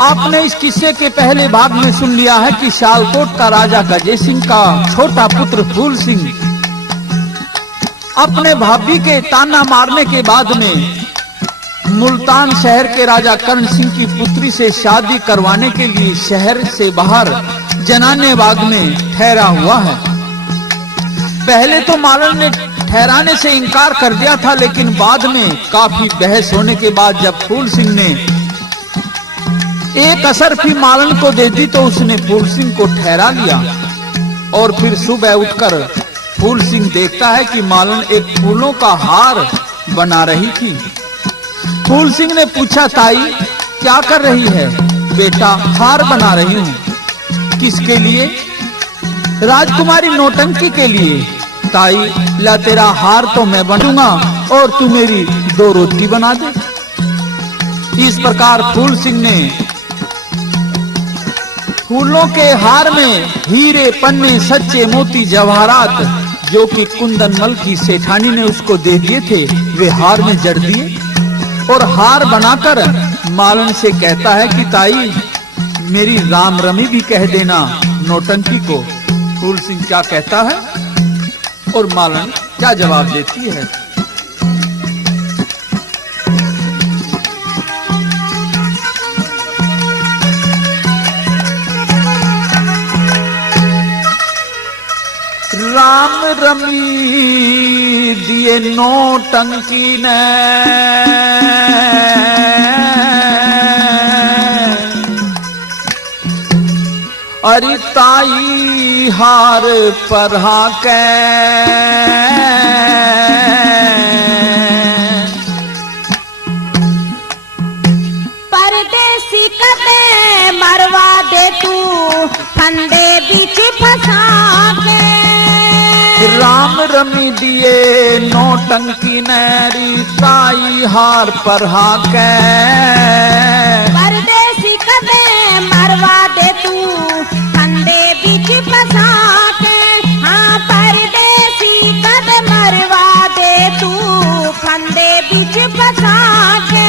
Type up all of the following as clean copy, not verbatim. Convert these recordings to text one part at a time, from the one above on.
आपने इस किस्से के पहले भाग में सुन लिया है कि सियालकोट का राजा गजेंद्र सिंह का छोटा पुत्र फूल सिंह अपने भाभी के ताना मारने के बाद में मुल्तान शहर के राजा करण सिंह की पुत्री से शादी करवाने के लिए शहर से बाहर जनाने बाग में ठहरा हुआ है। पहले तो मालन ने ठहराने से इनकार कर दिया था, लेकिन बाद में काफी बहस होने के बाद जब फूल सिंह ने एक असरफी मालन को दे दी तो उसने फूल सिंह को ठहरा लिया। और फिर सुबह उठकर फूल सिंह देखता है कि मालन एक फूलों का हार बना रही थी। फूल सिंह ने पूछा, ताई क्या कर रही है? बेटा, हार बना रही हूं। किसके लिए? राजकुमारी नौटंकी के लिए। ताई, ला तेरा हार तो मैं बनूंगा और तू मेरी 2 रोटी बना दे। इस प्रकार फूल सिंह ने फूलों के हार में हीरे, पन्ने, सच्चे मोती, जवाहरात जो कि कुंदनमल की सेठानी ने उसको दे दिए थे, वे हार में जड़ दिए और हार बनाकर मालन से कहता है कि ताई मेरी राम रमी भी कह देना नौटंकी को। फूल सिंह क्या कहता है और मालन क्या जवाब देती है? राम रमी दिए नौटंकी ने अरे ताई हार पर हाके परदेसी कदे मरवा दे तू फंदे बीच फंसा के। राम रमी दिए नौटंकी नैरी ताई हार पर हाके परदेसी कदे मरवा दे तू फंदे बीच फंसा के। हाँ, परदेसी कदे मरवा दे तू फंदे बीच फंसा के।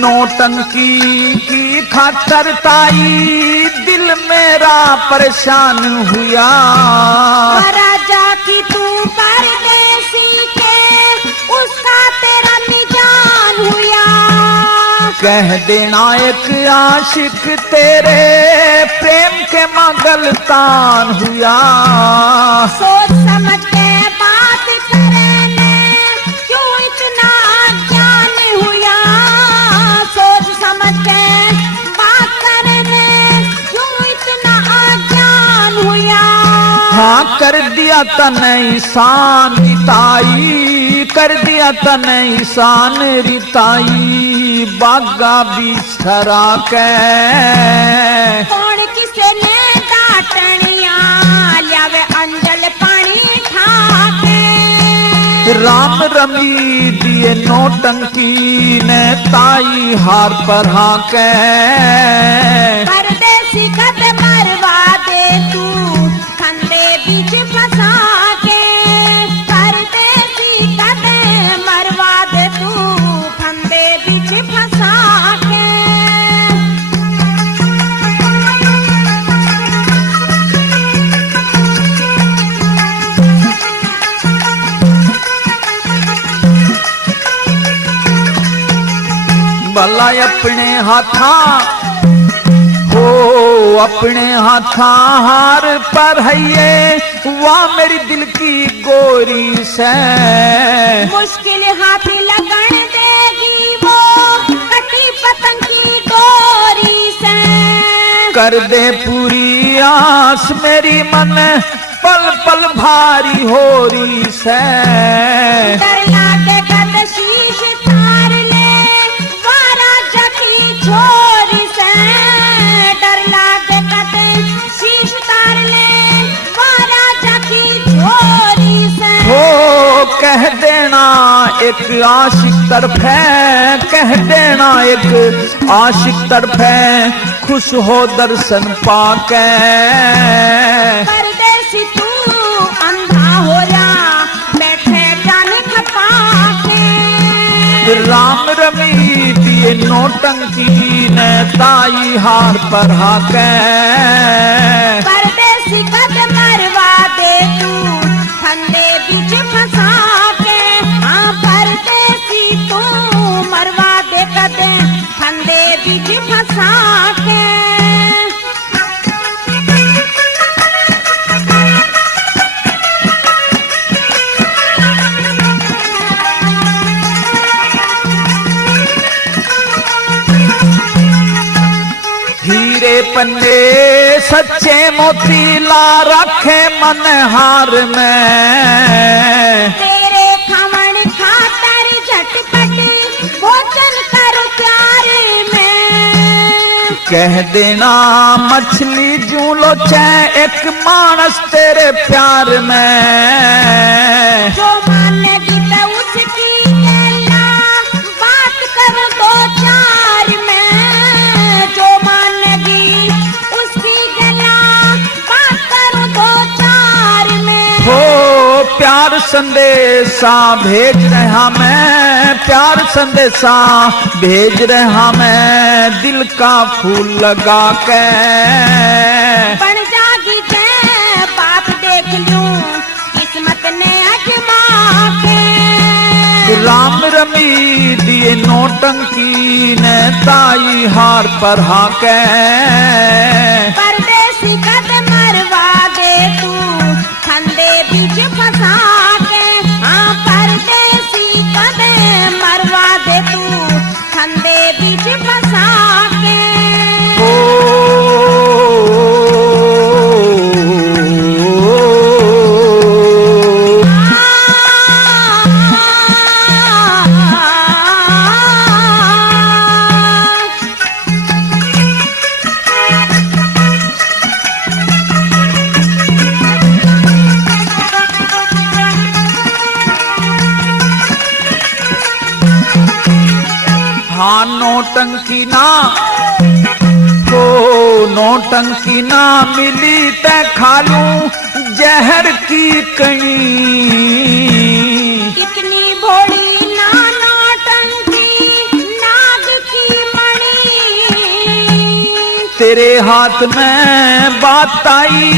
नौटंकी की खातर ताई दिल मेरा परेशान हुआ। राजा की तू परदेसी के उसका तेरा निजान हुआ। कह देना एक आशिक तेरे प्रेम के मगलतान हुआ। सोच समझ के बात करने क्यों इतना ज्ञान हुआ। सोच समझ के बात करने क्यों इतना अज्ञान हुआ। हाँ, कर दिया तन ईसान रिताई, कर दिया तन ईसान रिताई बागा बिछरा के। कौन किसे ने डांटनिया लियावे अंजल पानी ठाके। राम रमी दिए नौटंकी ने ताई हार पर हाके परदेसी कद मरवा दे तू फंदे बीच फंसा के। परदेसी कद मरवा दे तू फंदे बीच फंसा के। भला अपने हाथा हो अपने हाथा हार पर है वाह मेरी दिल की गोरी से। मुश्किल हाथ लगन देगी वो कटी पतंग की डोरी से। कर दे पूरी आस मेरी मन पल पल भारी होरी से। डर लागे कद शीश तार ले वारा जकी छोरी से। डर लागे कद शीश तार ले वारा जकी छोरी से। हो कह देना एक आशिक तरफ है, कह देना एक आशिक तरफ है, खुश हो दर्शन पाके। परदेसी तू अंधा हो या बैठे जान खपा के। राम रमी दिए नौटंकी ने ताई हार पर हाके। परदेसी कद मरवा दे तू फंदे बीच फंसा के। हाँ परदेसी तू मरवा दे कद फंदे बीच फंसा के। हीरे पन्ने सच्चे मोती ला रखे मन हार में। तेरे खमण खातर झटपट भोजन कर प्यार में। कह देना मछली जूलो चाहे एक मानस तेरे प्यार में। जो मानेगी तो उसकी गला बात कर दो चार में। जो मानेगी उसकी गला बात कर दो चार में। हो प्यार संदेशा भेज रहा मैं, प्यार संदेशा भेज रहा मैं, दिल का फूल लगा के। बन जागी जय बात देख लूं किस्मत ने अजमा के। राम रमी दिए नौटंकी ने ताई हार पर हाके। परदेसी कद मरवा दे तू फंदे बीच फंसा के। हाँ परदेसी कद मरवा दे तू फंदे बीच फंसा के। हाँ नौटंकी ना हो, नौटंकी ना मिली ते खालू जहर की कहीं। इतनी भोली ना नौटंकी नाग की मणि। तेरे हाथ में बात आई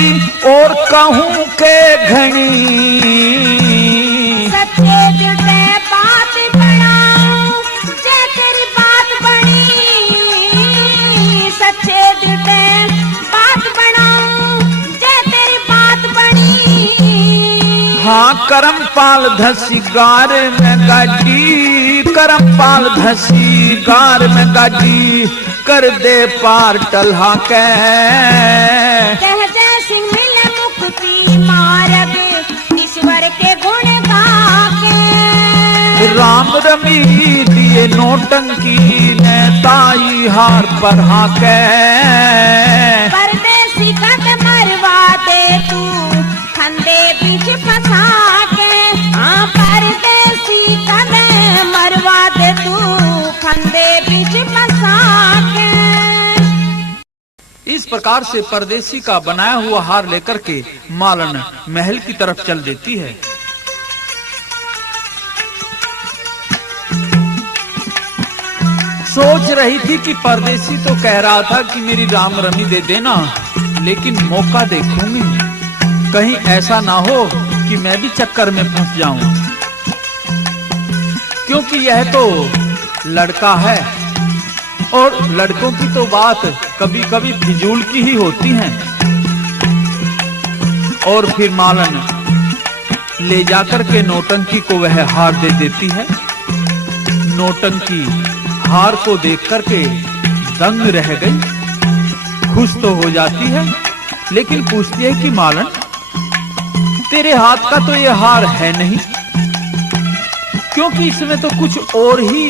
और कहूँ के घनी। सच्चे दिल से बात बनाऊं जे तेरी बात बनी। सच्चे दिल से बात बनाऊं जे तेरी बात बनी। हाँ करमपाल धसी गार में गाड़ी, करमपाल धसी गार में गाड़ी, कर दे पार टल्हा के। कह जय सिंह मिले मुक्ति मार्ग ईश्वर के गुण गा के। राम रमी दिए नौटंकी ने ताई हार पर हाके। परदेसी कद मरवा दे तू फंदे बीच फंसा के। हाँ परदेसी कद मरवा दे तू फंदे बीच फंसा के। इस प्रकार से परदेसी का बनाया हुआ हार लेकर के मालन महल की तरफ चल देती है। सोच रही थी कि परदेसी तो कह रहा था कि मेरी राम रमी दे देना, लेकिन मौका देखूंगी, कहीं ऐसा ना हो कि मैं भी चक्कर में फंस जाऊं, क्योंकि यह तो लड़का है और लड़कों की तो बात कभी कभी फिजूल की ही होती है। और फिर मालन ले जाकर के नौटंकी को वह हार दे देती है। नौटंकी हार को देख करके दंग रह गई, खुश तो हो जाती है, लेकिन पूछती है कि मालन तेरे हाथ का तो ये हार है नहीं, क्योंकि इसमें तो कुछ और ही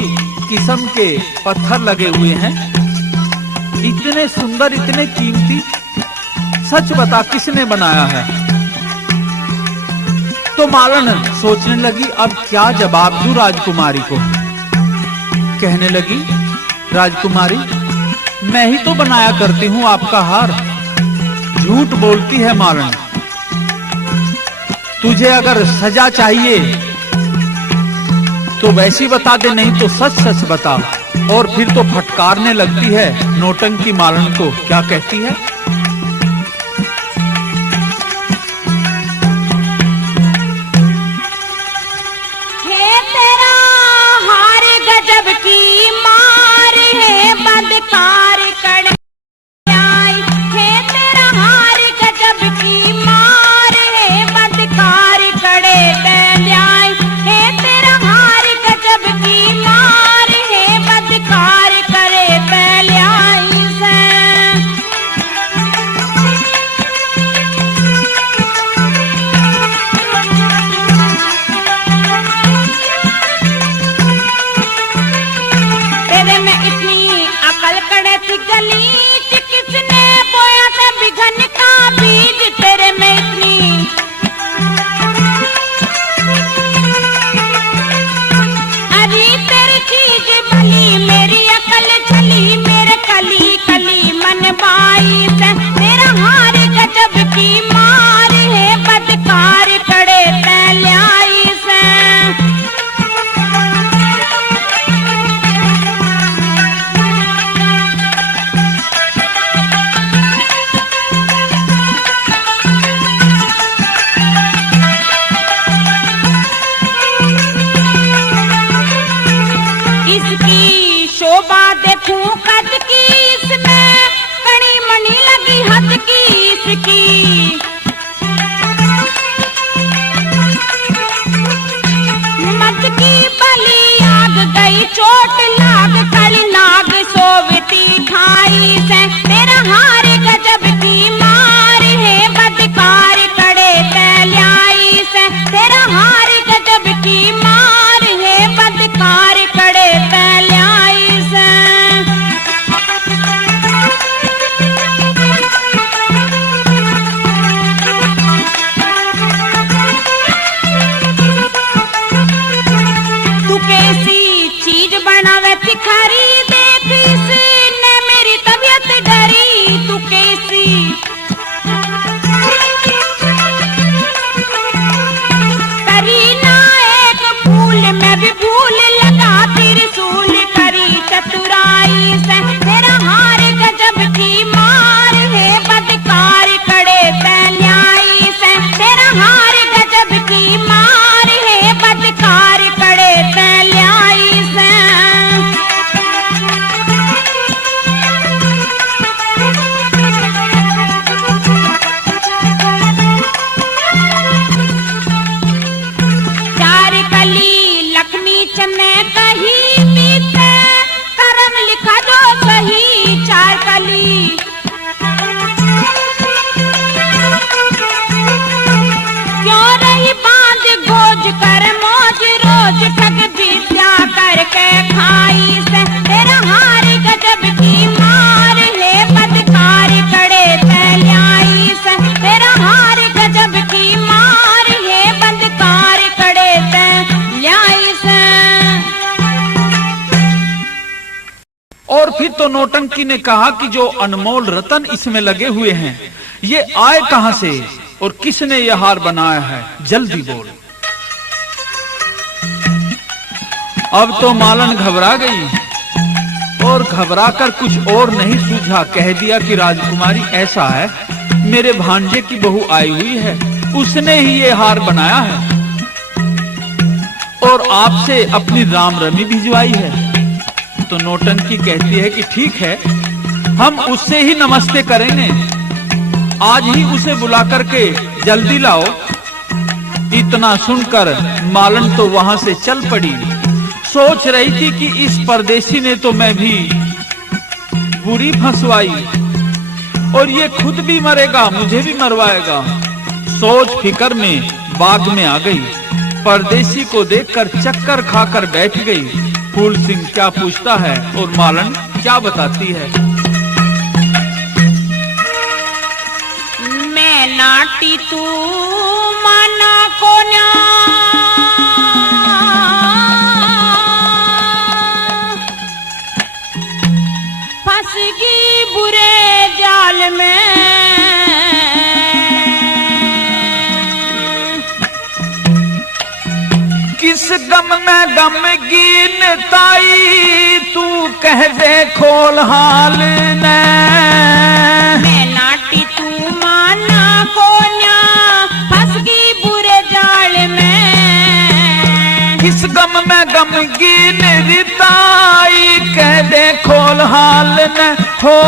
किस्म के पत्थर लगे हुए हैं, इतने सुंदर इतने कीमती, सच बता किसने बनाया है? तो मालन सोचने लगी अब क्या जवाब दूं राजकुमारी को। कहने लगी, राजकुमारी मैं ही तो बनाया करती हूं आपका हार। झूठ बोलती है मालन। तुझे अगर सजा चाहिए तो वैसी बता दे, नहीं तो सच सच बता। और फिर तो फटकारने लगती है नौटंकी मालन को। क्या कहती है? हे तेरा हार गजब की मार है बदकार कड़ आई। हे तेरा हार गजब की मार है बदकार कड़े दे आई। हे तेरा हार गजब की मार है बदकार करे दे आई से। तेरे में इतनी अकल कड़े थी गलीच, किसने बोया था बिघन का बीज। तेरे में इतनी अरे तेरी चीज भली, मेरी अकल चली, मेरे कली कली मन बाई से। तेरा हार गजब की मार है बदकार कड़े तैले आई से। इसकी शोभा देखूं कद की, इसमें कड़ी मणि लगी हद की। इसकी मत की बली आग गई, चोट लाग कली नाग सोवती खाई से। तेरा हार गजब की मार है बदकार कड़े तैले आई से। तेरा हार गजब की मार है बदकार कड़े तैले आई से। तू कैसी चीज बनावे तिखारी, देख इसने मेरी तबीयत डरी। तू कैसी करी ना एक फूल में भी भूल लगा, त्रिशूल करी चतुराई से। तेरा हार गजब की मार है बदकार कड़े तैले आई से। तेरा हार गजब की मार है बदकार कड़े तैले आई से। चार कली लक्ष्मी चने कही बीते, करम लिखा जो सही। चार कली क्यों रही बांध गोज कर मौज, रोज ठग विद्या करके खाई से। तेरा हार गजब की मार है बदकार कड़े तैले आई से। तेरा हार गजब की मार है बदकार कड़े तैले आई से। और फिर तो नौटंकी ने कहा कि जो अनमोल रतन इसमें लगे हुए हैं, ये आए कहां से और किसने यह हार बनाया है, जल्दी बोल। अब तो मालन घबरा गई और घबराकर कुछ और नहीं सूझा, कह दिया कि राजकुमारी ऐसा है, मेरे भांजे की बहू आई हुई है, उसने ही ये हार बनाया है और आपसे अपनी राम रमी भिजवाई है। तो नौटंकी कहती है कि ठीक है, हम उससे ही नमस्ते करेंगे, आज ही उसे बुला करके जल्दी लाओ। इतना सुनकर मालन तो वहां से चल पड़ी। सोच रही थी कि इस परदेसी ने तो मैं भी बुरी फंसवाई और ये खुद भी मरेगा, मुझे भी मरवाएगा। सोच फिकर में बाग में आ गई। परदेसी को देखकर चक्कर खाकर बैठ गई। फूल सिंह क्या पूछता है और मालन क्या बताती है। मैं नाटी तू माना को न्या जाल में। किस गम में गमगीन ताई तू कह दे खोल हाल ने। मैं नाटी तू माना को न्या फंस गई बुरे जाल में। किस गम में गमगीन रिताई कह दे खोल हाल ने हो।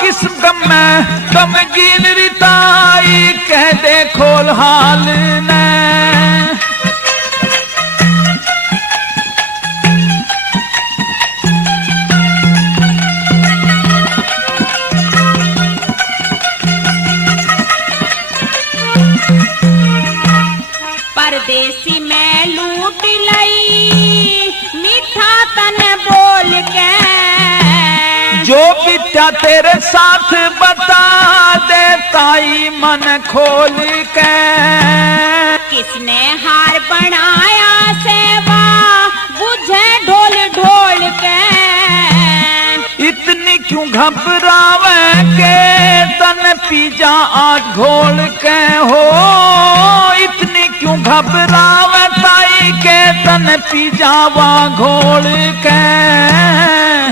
किस गम में गमगीन रिताई कह दे खोल हाल ने। परदेसी मैं लूट लई मीठा तन बोल के। जो बित्या तेरे साथ बता दे ताई मन खोल के। किसने हार बनाया सेवा बुझे ढोल ढोल के। इतनी क्यों घबरावे के तन पीजा आज घोल के हो। इतनी क्यों घबरावे ताई के तन पीजावा घोल के।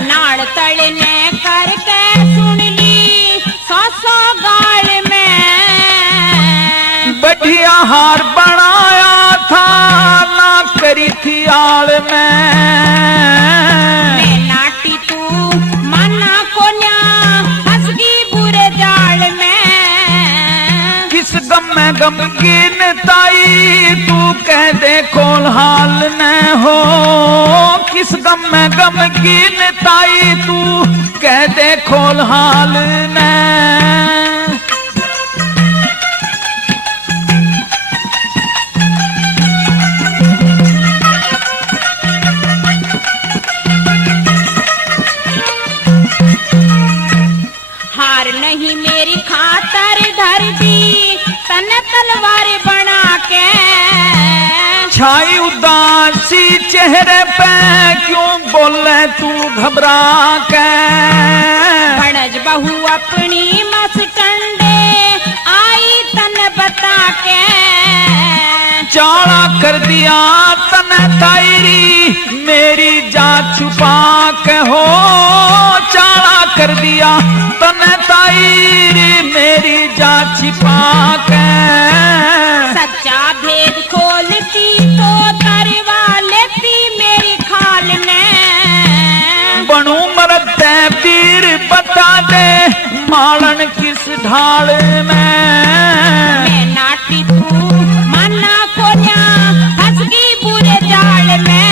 नाड़ तड़ने करके सुन ली सौ गाल में। बढ़िया हार बनाया था ना करी थी आड़ में। मैं नाटी तू माना को न्या फंस गई बुरे जाल में। किस गम में गमगीन ताई तू कह दे खोल हाल न हो। किस गम में गमगीन ताई तू कह दे खोल हाल न। हार नहीं मेरी खातर धर दी तन तलवार बना के। छाई उदासी चेहरे पे क्यों बोले तू घबरा के। भणज बहू अपनी मस्टंडे आई तन बता के। चाला कर दिया तन तायरी मेरी जात छुपा के हो। चाला कर दिया तन तायरी मेरी जात छिपा के। सच्चा भेद खोलती तो तरवा लेती मेरी खाल ने। बनू मरद वीर बता दे मालन किस ढाल में। मैं नाटी तू माना को न्या फंस गई बुरे जाल में।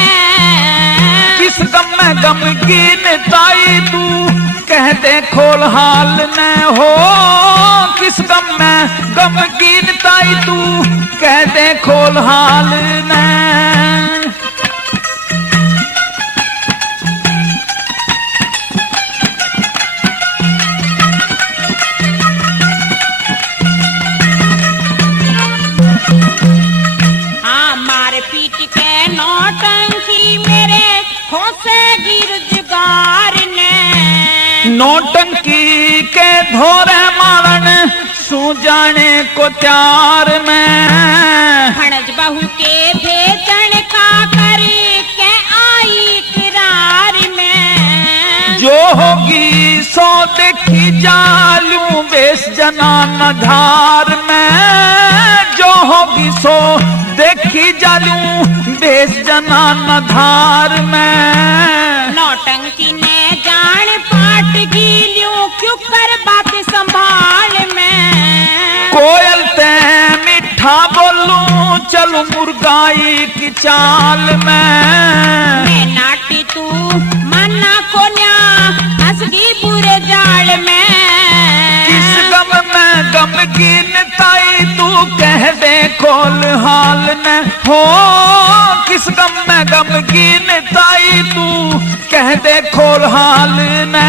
किस गम में गमगीन ताई तू कह दे खोल हाल न हो। किस गम में गमगीन ताई तू कह दे खोल हाल न। हाँ मार पीट के नौटंकी मेरे खोसेगी रोजगार ने। नौटंकी के धोरे मारन सू जाने को त्यार में। भणज बहू के भेजन का कर के आई करार में। जो होगी सो देखी जालू बेस जनान धार में। जो होगी सो देखी जालू बेस जनान धार में। नौटंकी ने जान पाट गीलियों क्यों कर बात संभाल में। कोयल ते मीठा बोलूं चलू मुर्गाई की चाल में। मैं नाटी तू माना को न्या फंस गई बुरे जाल में। किस गम में गमगीन ताई तू कह दे खोल हाल न हो। किस गम में गमगीन ताई तू कह दे खोल हाल न।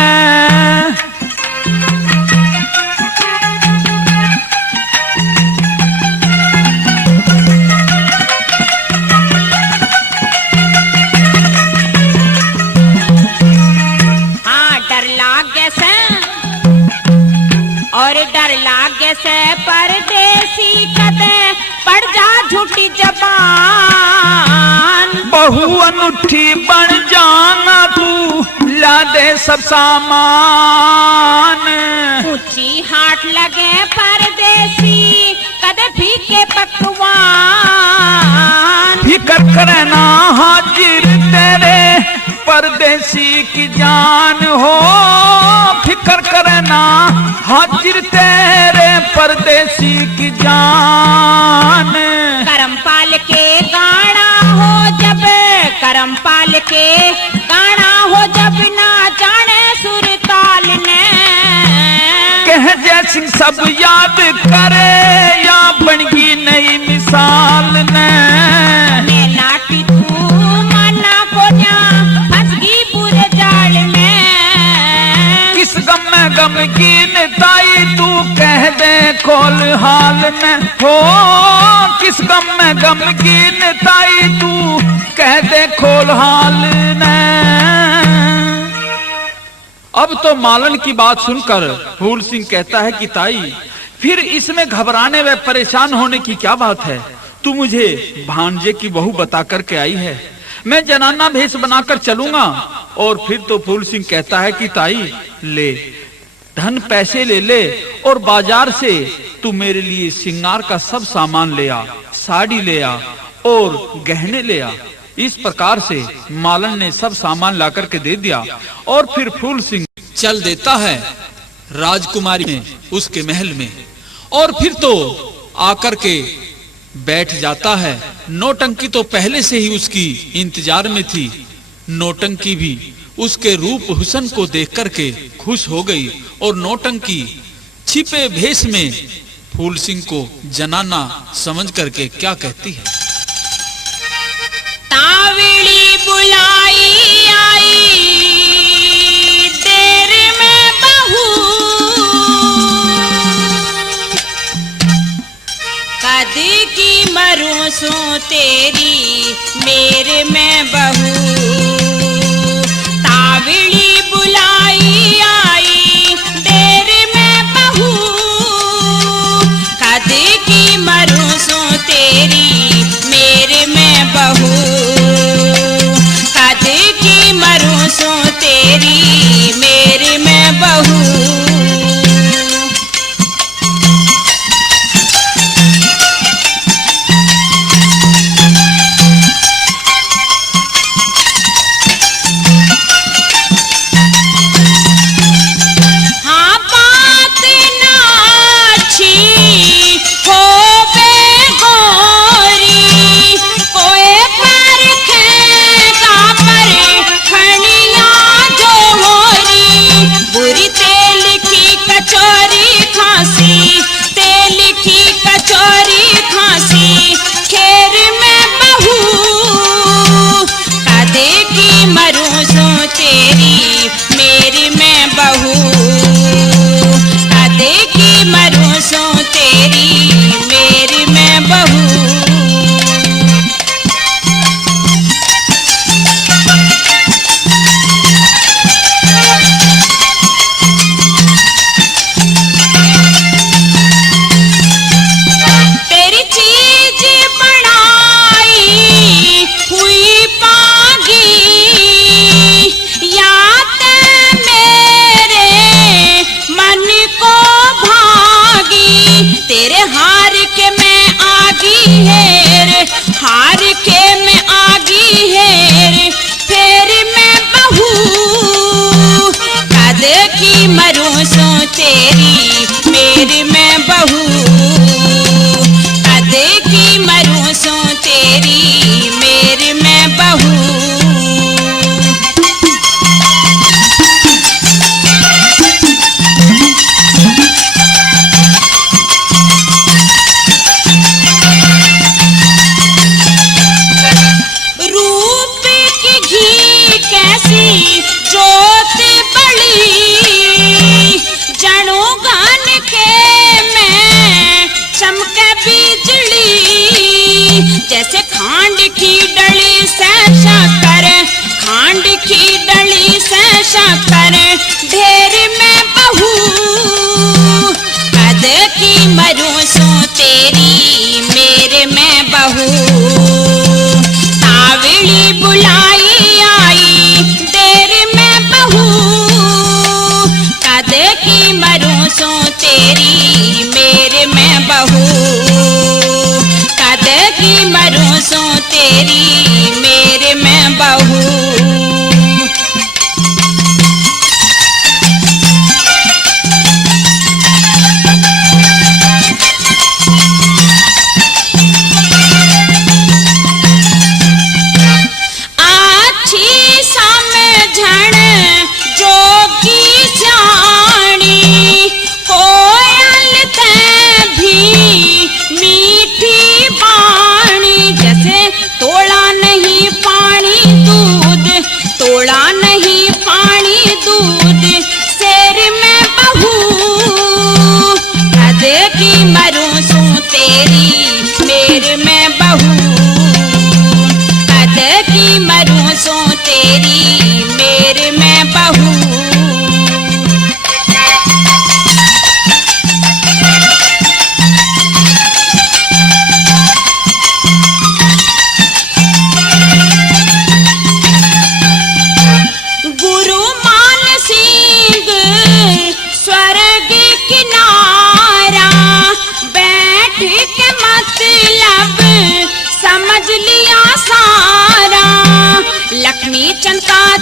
हाँ डर लागे से डर लागे से परदेसी कदे पड़ जा झूठी जबान। बहू अनूठी बन जाना तू ला दे सब सामान। ऊंची हाट लगे परदेसी कदे फीके पकवान। फिकर करना हाजिर तेरे परदेसी की जान हो। फिकर करना हाजिर तेरे परदेसी की जान। करम पाल के गाना हो जब, करम पाल के गाना हो जब ना जाने सुर ताल ने। कह जय सिंह सब याद करे या बनगी नई मिसाल ने। मैं नाटी तू माना को ना फंसगी पूरे जाल में। किस गम में गमगीन ताई तू कह दे खोल हाल में हो। किस गम में गमगीन ताई तू कह दे खोल हाल ने। अब तो मालन की बात सुनकर फूल सिंह कहता है कि ताई फिर इसमें घबराने व परेशान होने की क्या बात है। तू मुझे भांजे की बहू बता कर के आई है, मैं जनाना भेष बनाकर चलूंगा। और फिर तो फूल सिंह कहता है कि ताई ले धन पैसे ले ले और बाजार से तू मेरे लिए श्रृंगार का सब सामान ले आ, साड़ी ले आ और गहने ले आ। इस प्रकार से मालन ने सब सामान लाकर के दे दिया और फिर फूल सिंह चल देता है राजकुमारी में, उसके महल में। और फिर तो आकर के बैठ जाता है। नौटंकी तो पहले से ही उसकी इंतजार में थी। नौटंकी भी उसके रूप हुस्न को देख करके खुश हो गई और नौटंकी छिपे भेष में फूल सिंह को जनाना समझ करके क्या कहती है। तावड़ी बुलाई आई देर में बहू, कद की मरूं सो तेरी मेरे में बहू। तावड़ी बुलाई आई देर में बहू, कद की मरूं सो तेरी मेरे में बहू। कद की मरूं सो तेरी मेरे में बहू। हाँ बात ना अच्छी हो बे गोरी, कोई पर खेगा पर खनिया जो होरी। बुरी तेल की कचौरी खांसी, तेल की कचौरी खांसी खेर में बहू। कदे की मरूं सो तेरी मेरी में बहू। कदे की मरूं सो तेरी मेरी में बहू। तेरी चीज बनाई हुई पागी, याद मेरे मन को भागी। तेरे हार के मैं आगी हेर, हार के मैं आगी हेर फिर मैं बहू। कद की मरूं सो तेरी मेरी में बहू। कद की मरूं सो तेरी मेरी में बहू। रूप की घी कैसी जोत बड़ी, जणु गान के मैं चमके बिजली। जैसे खांड की डली से शक्कर, खांड की डली से शक्कर ढेर में बहू। कद की मरूं सो तेरी मेरे मैं बहू, कद की मरूं सो तेरी मेरे मैं बहू।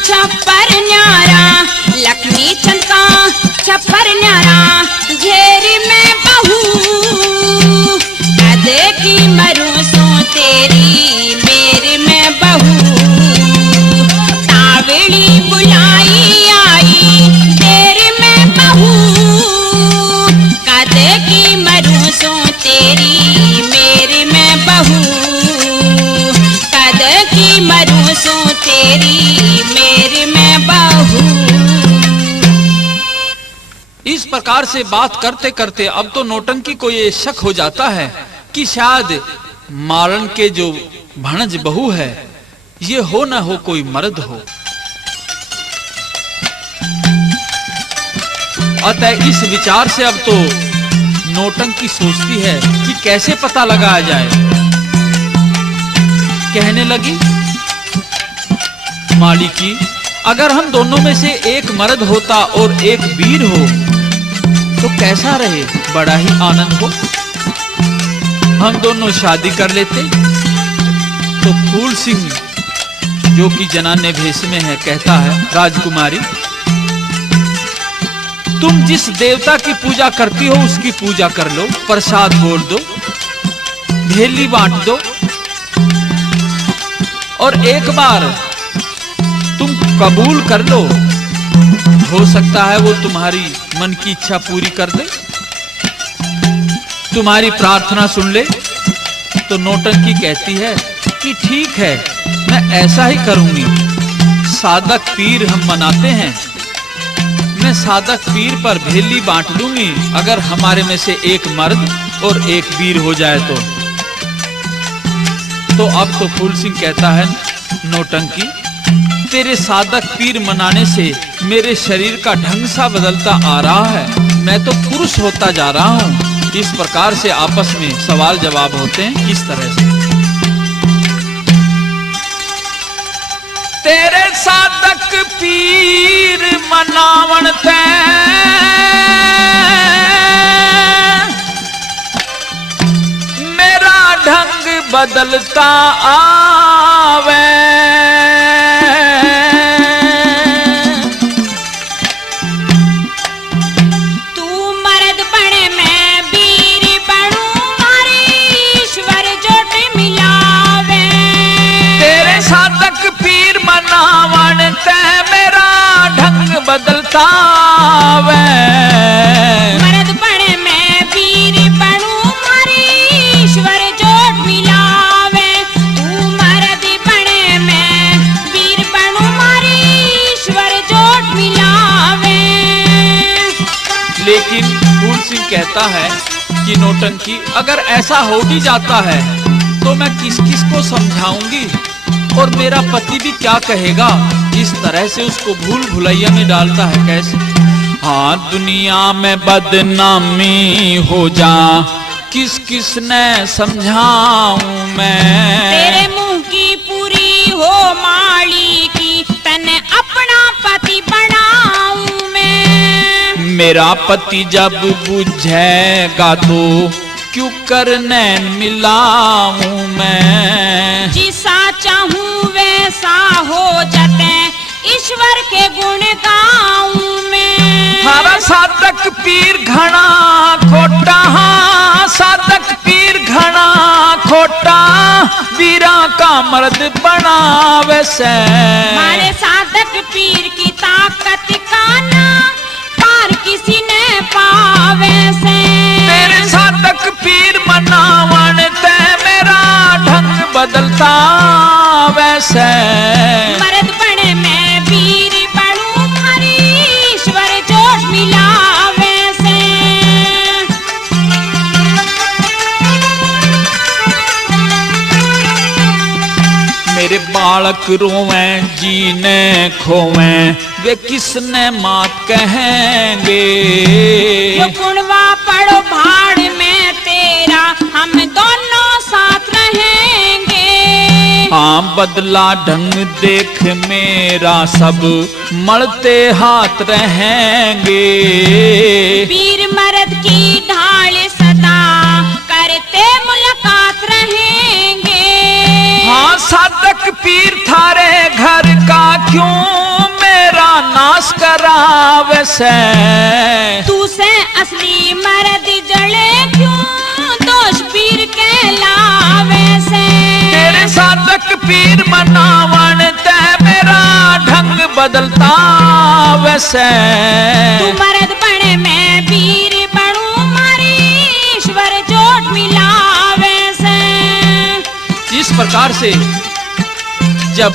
छप्पर न्यारा लक्ष्मी चंद का छप्पर न्यारा घेरी में बहू, कद की मरूं सो तेरी मेरे में बहू। तावड़ी बुलाई आई तेरे में बहू, कद की मरूं सो तेरी मेरे में बहू, कद की मरूं सो तेरी मेरे में बहू। इस प्रकार से बात करते करते अब तो नौटंकी को ये शक हो जाता है कि शायद मालन के जो भणज बहू है ये हो न हो कोई मर्द हो। अतः इस विचार से अब तो नौटंकी सोचती है कि कैसे पता लगाया जाए। कहने लगी, मालिकी, अगर हम दोनों में से एक मर्द होता और एक वीर हो तो कैसा रहे, बड़ा ही आनंद हो। हम दोनों शादी कर लेते। तो फूल सिंह जो कि जनाने भेष में है कहता है, राजकुमारी तुम जिस देवता की पूजा करती हो उसकी पूजा कर लो, प्रसाद बोल दो, भेली बांट दो और एक बार तुम कबूल कर लो, हो सकता है वो तुम्हारी मन की इच्छा पूरी कर दे, तुम्हारी प्रार्थना सुन ले। तो नौटंकी कहती है कि ठीक है, मैं ऐसा ही करूंगी। साधक पीर हम मनाते हैं, मैं साधक पीर पर भेली बांट दूंगी अगर हमारे में से एक मर्द और एक वीर हो जाए तो अब तो फूल सिंह कहता है, नौटंकी तेरे साधक पीर मनाने से मेरे शरीर का ढंग सा बदलता आ रहा है, मैं तो पुरुष होता जा रहा हूं। इस प्रकार से आपस में सवाल जवाब होते हैं। किस तरह से? तेरे साधक पीर मनावन ते मेरा ढंग बदलता आवे, बदलता वे मर्द बने मैं वीर बनूं, मारी ईश्वर जोड़ मिलावे। तू मर्द बने मैं वीर बनूं, मारी ईश्वर जोड़ मिलावे। लेकिन फूल सिंह कहता है कि नौटंकी अगर ऐसा हो भी जाता है तो मैं किस किस को समझाऊंगी और मेरा पति भी क्या कहेगा। इस तरह से उसको भूल भुलैया में डालता है। कैसे? हाँ, दुनिया में बदनामी हो जा, किस किस ने समझाऊं मैं। तेरे मुंह की पूरी हो माली की, तने अपना पति बनाऊं मैं। मेरा पति जब बुझेगा तो क्यों कर नैन मिलाऊं मैं। जिसा चाहूं वैसा हो जाते ईश्वर के गुण गाऊं मैं। हरा साधक पीर घना खोटा, हाँ साधक पीर घना खोटा, वीरा का मर्द बनावे से। मारे साधक पीर की ताकत का ना पार किसी ने पावे से। तेरे साधक पीर मनावन ते मेरा ढंग बदलता वैसे। मर्द बने मैं वीर बनूं हरी ईश्वर जोड़ मिलावे से। मेरे बालक रोवें जीने खोवें वे किसने मात कहेंगे। यो गुणवा पड़ो भाड़ में तेरा हम दोनों साथ रहेंगे। हाँ बदला ढंग देख मेरा सब मलते हाथ रहेंगे। वीर मर्द की ढाल सदा करते मुलाकात रहेंगे। हाँ साधक पीर थारे घर का क्यों मेरा नाश करावे से। तू से असली मर्द जड़े क्यों दोष पीर कहलावे से। तेरे साधक पीर मनावन ते मेरा ढंग बदलता वैसे। तू मर्द बने मैं वीर बनूं मारी ईश्वर जोड़ मिलावे से। इस प्रकार से जब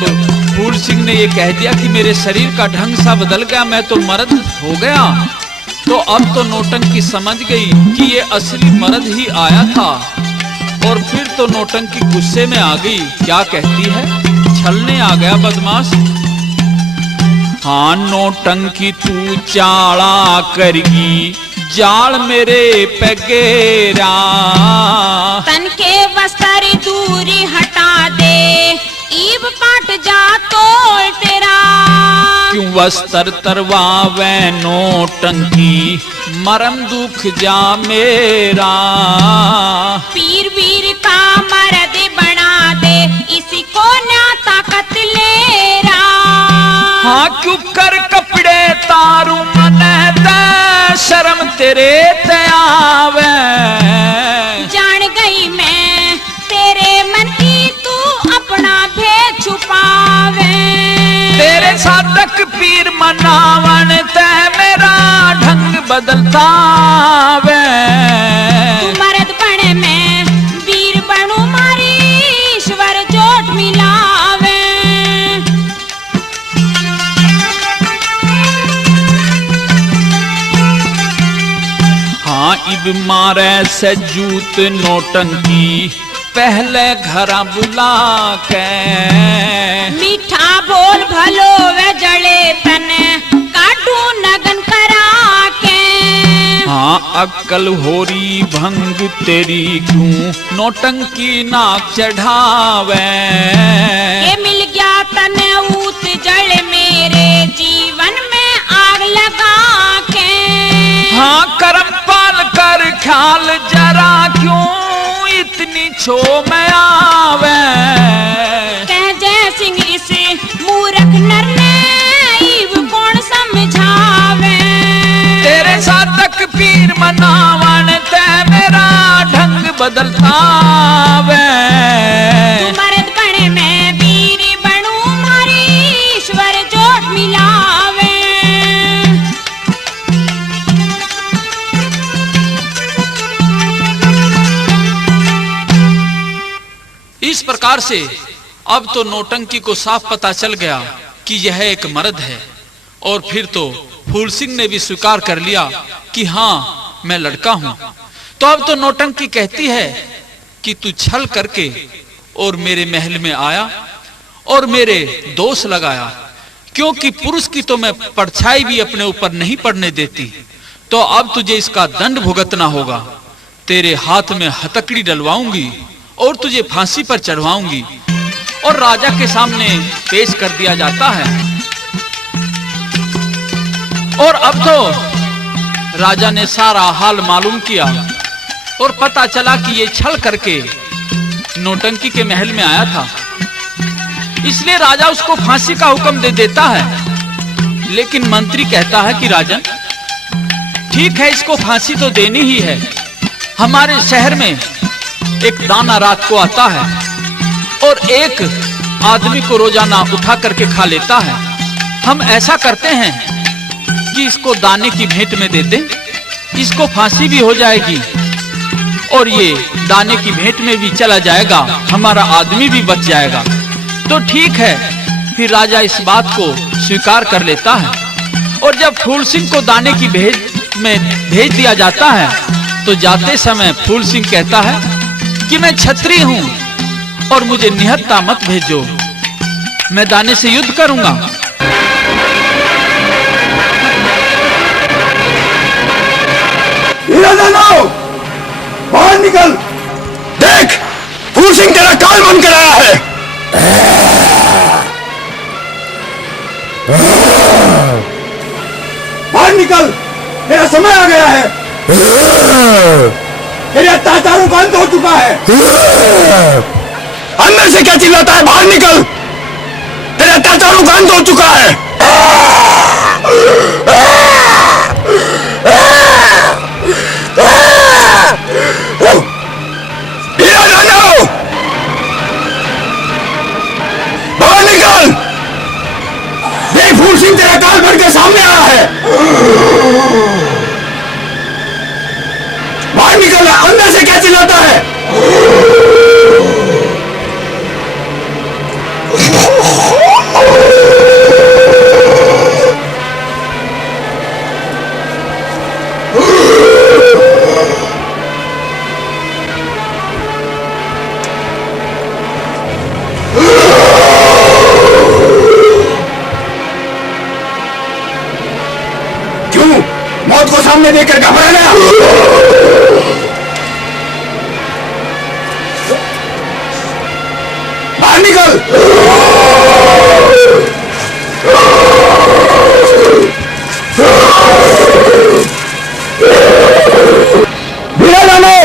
फूल सिंह ने ये कह दिया कि मेरे शरीर का ढंग सा बदल गया, मैं तो मर्द हो गया, तो अब तो नौटंकी समझ गई कि ये असली मर्द ही आया था। और फिर तो नौटंकी गुस्से में आ गई। क्या कहती है? छलने आ गया बदमाश। हाँ नौटंकी तू चाला करगी जाल मेरे पैगेरा। तन के वस्त्र दूरी हटा दे ईब पाट जा तोल तेरा। क्यों वस्त्र तरवावे नौटंकी मरम दुख जा मेरा। पीर वीर का मर्द बना दे इसी को ना ताकत लेरा। हाँ क्यों कर कपड़े तारू मन दे शर्म तेरे ते आवे। जान गई मैं तेरे मन की तू अपना भेद छुपावे। तेरे साधक पीर मनावन ते मेरा ढंग बदलता वे। तू मर्द बने मैं वीर बनूं मारी ईश्वर जोड़ मिलावे। हाँ इब मारे से जूत नौटंकी पहले घरा बुला के। मीठा बोल भलो वे जड़े तने काटू नगन करा के। हाँ अक्ल होरी भंग तेरी क्यों नौटंकी नाक चढ़ावे। ये मिल गया तने ऊत जड़ मेरे जीवन में आग लगा के। हाँ करम पाल कर ख्याल जरा क्यों इतनी छो में आवे। कह जय सिंह इस मूर्ख नर ने ईब कौन समझावे। तेरे साधक पीर मनावन ते मेरा ढंग बदलता वे। तू मर्द बने मैं वीर बनूं मारी ईश्वर जोड़ मिलावे। इस प्रकार से अब तो नौटंकी को साफ पता चल गया कि यह एक मर्द है। और फिर तो फूल सिंह ने भी स्वीकार कर लिया कि हाँ मैं लड़का हूं। तो अब तो नौटंकी कहती है कि तू छल करके और मेरे महल में आया और मेरे दोष लगाया, क्योंकि पुरुष की तो मैं परछाई भी अपने ऊपर नहीं पड़ने देती। तो अब तुझे इसका दंड भुगतना होगा। तेरे हाथ में हथकड़ी डलवाऊंगी और तुझे फांसी पर चढ़वाऊंगी। और राजा के सामने पेश कर दिया जाता है। और अब तो राजा ने सारा हाल मालूम किया और पता चला कि ये छल करके नौटंकी के महल में आया था। इसलिए राजा उसको फांसी का हुक्म दे देता है। लेकिन मंत्री कहता है कि राजन, ठीक है, इसको फांसी तो देनी ही है। हमारे शहर में एक दाना रात को आता है और एक आदमी को रोजाना उठा करके खा लेता है। हम ऐसा करते हैं कि इसको दाने की भेंट में दे दें, इसको फांसी भी हो जाएगी और ये दाने की भेंट में भी चला जाएगा, हमारा आदमी भी बच जाएगा। तो ठीक है, फिर राजा इस बात को स्वीकार कर लेता है। और जब फूल सिंह को दाने की भेंट में भेज दिया जाता है तो जाते समय फूल सिंह कहता है कि मैं क्षत्रिय हूं और मुझे निहत्था मत भेजो, मैं दाने से युद्ध करूंगा। बाहर निकल, देख फूल सिंह तेरा काल बन कर आया है। बाहर निकल, तेरा समय आ गया है। तेरे अत्याचारों का अंत हो चुका है। अंदर से क्या चिल्लाता है? बाहर निकल, तेरे अत्याचारों का अंत हो चुका है। बाहर निकल, देख फूल सिंह तेरा काल भर के सामने आया है। बाहर निकल, अंदर से क्या चिल्लाता है? क्यों मौत को सामने देखकर घबरा गया? बाहर निकल, बिना जानो।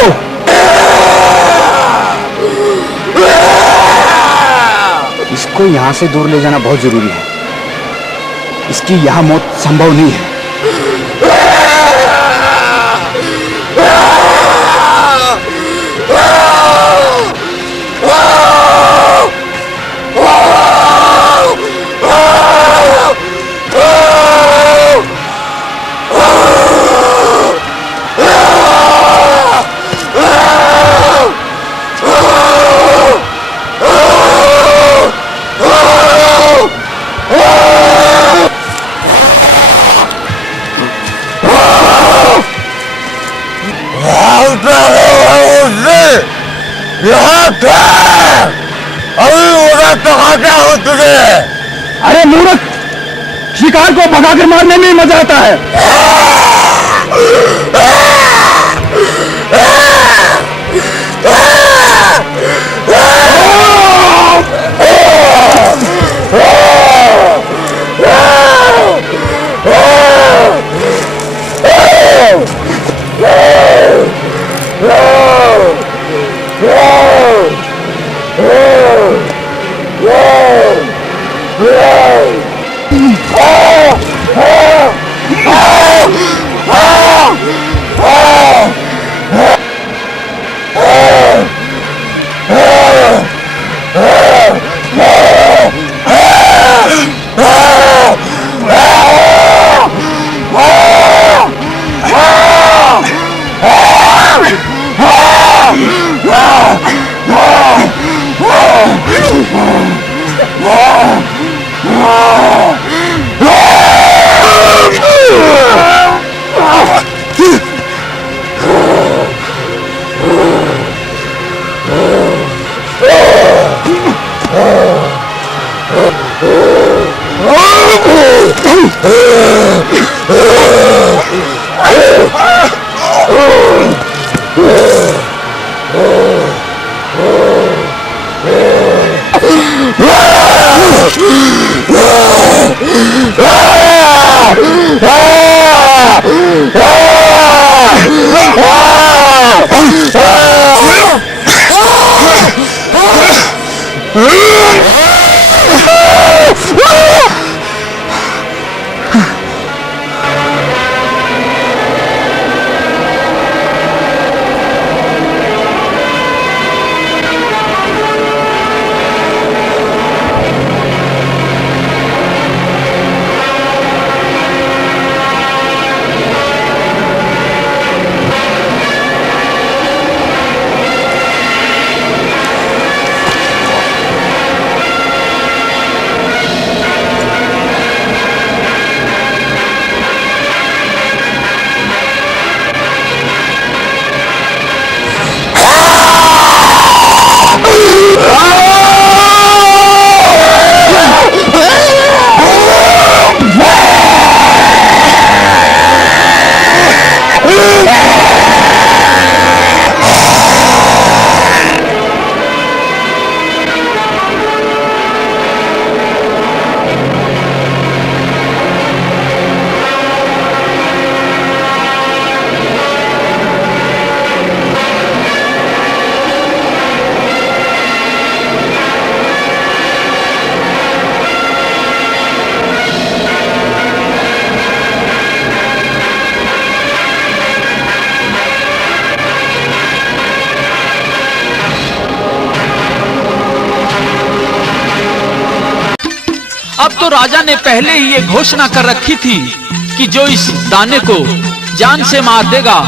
इसको यहां से दूर ले जाना बहुत जरूरी है। इसकी यहां मौत संभव नहीं है। तुझे अरे मूर्ख, शिकार को भगाकर मारने में मजा आता है। अब तो राजा ने पहले ही ये घोषणा कर रखी थी कि जो इस दाने को जान से मार देगा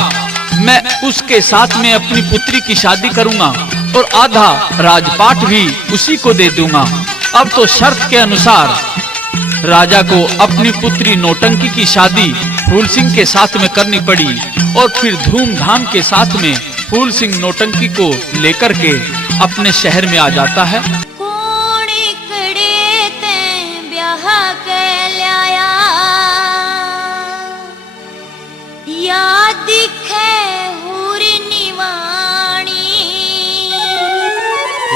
मैं उसके साथ में अपनी पुत्री की शादी करूंगा और आधा राजपाट भी उसी को दे दूंगा। अब तो शर्त के अनुसार राजा को अपनी पुत्री नौटंकी की शादी फूल सिंह के साथ में करनी पड़ी और फिर धूमधाम के साथ में फूल सिंह नौटंकी को लेकर के अपने शहर में आ जाता है।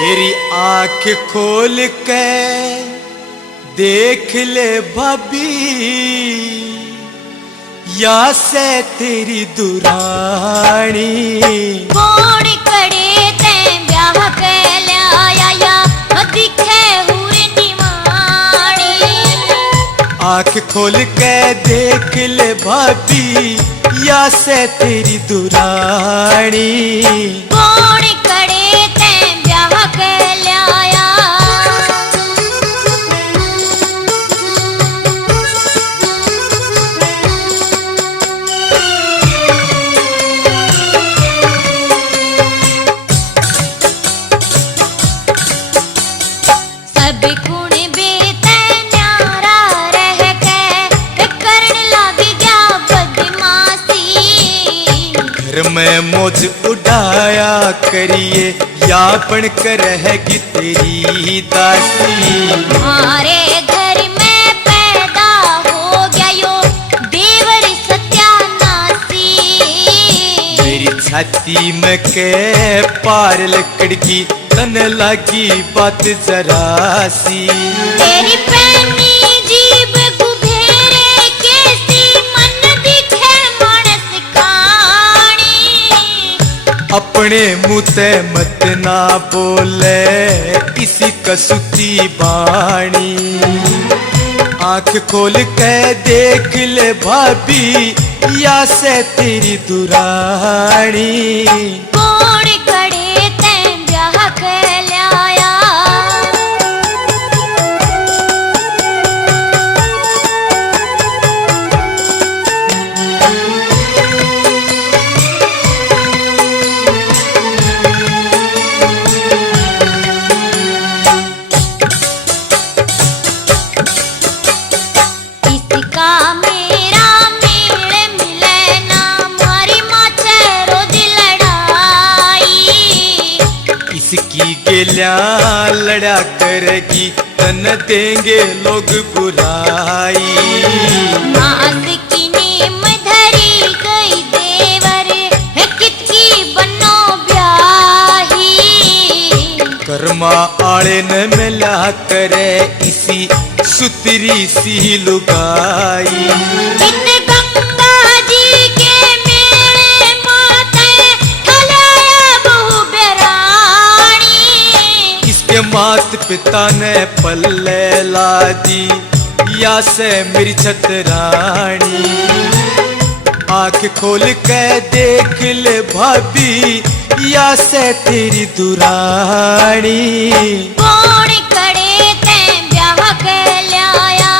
तेरी आंख खोल के देख ले भाभी, या से तेरी दुरानी कौन करे ते ब्याह के लाया या दिखे हुर निवाणी। आंख खोल के देख ले भाभी, या से तेरी दुरानी कौन करे ते ब्याह के लाया। सब गुण बेते न्यारा रह के करन लग गया बदमाशी। घर में मौज उड़ाया करिए, या बन कर रहेगी तेरी दासी। हमारे घर में पैदा हो गया यो देवर सत्यानाशी। मेरी छाती में के पार लकड़ की तन लगी बात जरा सी। तेरी पैनी जीभ गुभेरे कैसी मन दिखे मानस कानी। अपने मुँह से मत ना बोले किसी कसुती बाणी। आंख खोल के देख ले भाभी, या से तेरी दुरानी कौन करे ते ब्याह के लाया। इसका मेरा मेल मिले ना, मारी माचे रोज लड़ाई। इसकी गेलिया लड़ा करेगी, तन देंगे लोग बुराई। मास की नीम धरी गई देवर है कितकी बनो ब्याही। कर्मा आले न मिला करे इसी सुतरी सी लुगाई। इन गंगा जी के मेले माते ठलाया बहु बेरानी। इसके मात पिता ने पल्ले ला दी, या से मेरी छतरानी। आंख खोल के देख ले भाभी, या से तेरी दुरानी कौन करे ते ब्याह के लाया।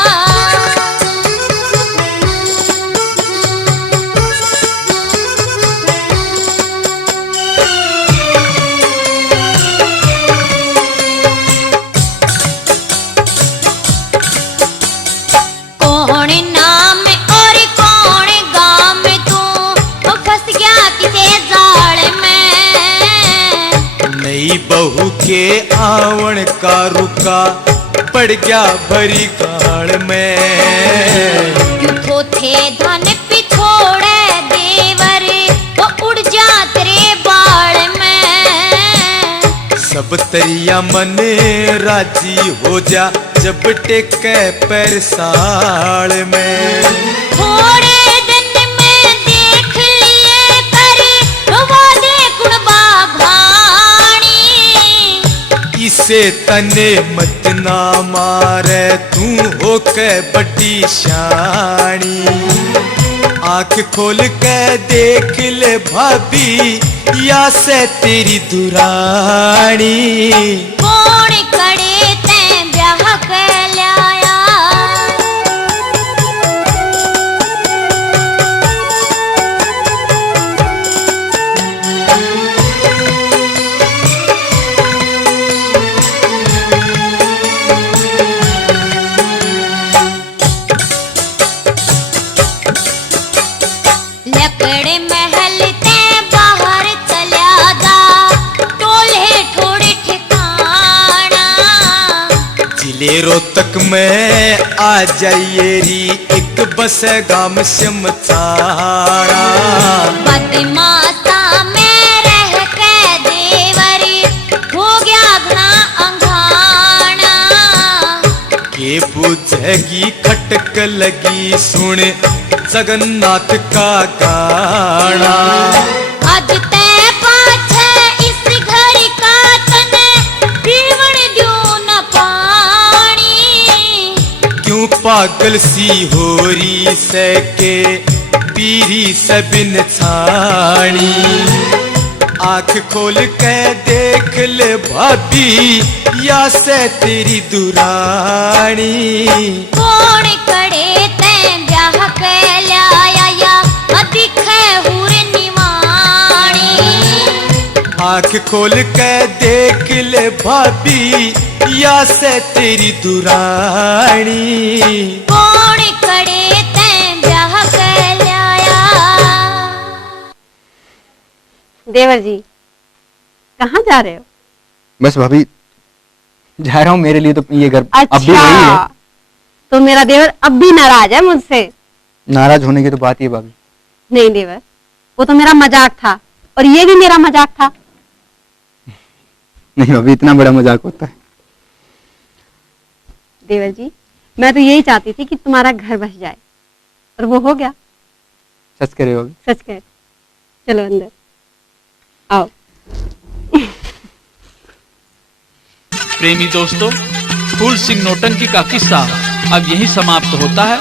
कौन नाम और कौन गाम तू फंस गया किसे जाल में। नई बहू के आवण का रुका पड़ गया भरी गाड़ में। यूं थे धन पिछोड़े देवर वो उड़ जा तेरे बाल में। सब तरिया मन राजी हो जा, जब टेके पैर साल में। थोड़े दिन में देख लिए कर वादे कुड़बा घानी। इसे तने मत ना मारे, तू होके बड़ी शानी। आंख खोल के देख ले भाभी, या से तेरी दुरानी कौन करे ते ब्याह के लाया। के रोहतक में आ जाइए री एक बस गाम शमछाड़ा। बदमाशा में रह के देवरी हो गया घना अंघाना। के बुझेगी खटक लगी सुन जगन्नाथ का गाना। आज ते पाछे इस घर का तने पीवण द्यो न पानी। क्यों पागल सी हो री से के पीरी से बिन छाणी। आंख खोल के देख ले भाभी या से तेरी दुरानी। कौन करे ते ब्याह के लाया या दिखे हुर निवाणी। आंख खोल के देख ले भाभी या से तेरी दुरानी। कौन करे ते ब्याह के लाया। देवर जी कहाँ जा रहे हो? बस भाभी जा रहा हूँ, मेरे लिए तो ये घर अब भी वही है। अच्छा तो मेरा देवर अब भी नाराज है मुझसे? नाराज होने की तो बात ही है भाभी। नहीं देवर, वो तो मेरा मजाक था और ये भी मेरा मजाक था। नहीं भाभी, इतना बड़ा मजाक होता है? देवर जी मैं तो यही चाहती थी कि तुम्हारा घर बस जाए और वो हो गया। सच कह रहे हो भाभी? सच कह। चलो अंदर आओ। प्रेमी दोस्तों, फूल सिंह नौटंकी का किस्सा अब यहीं समाप्त होता है।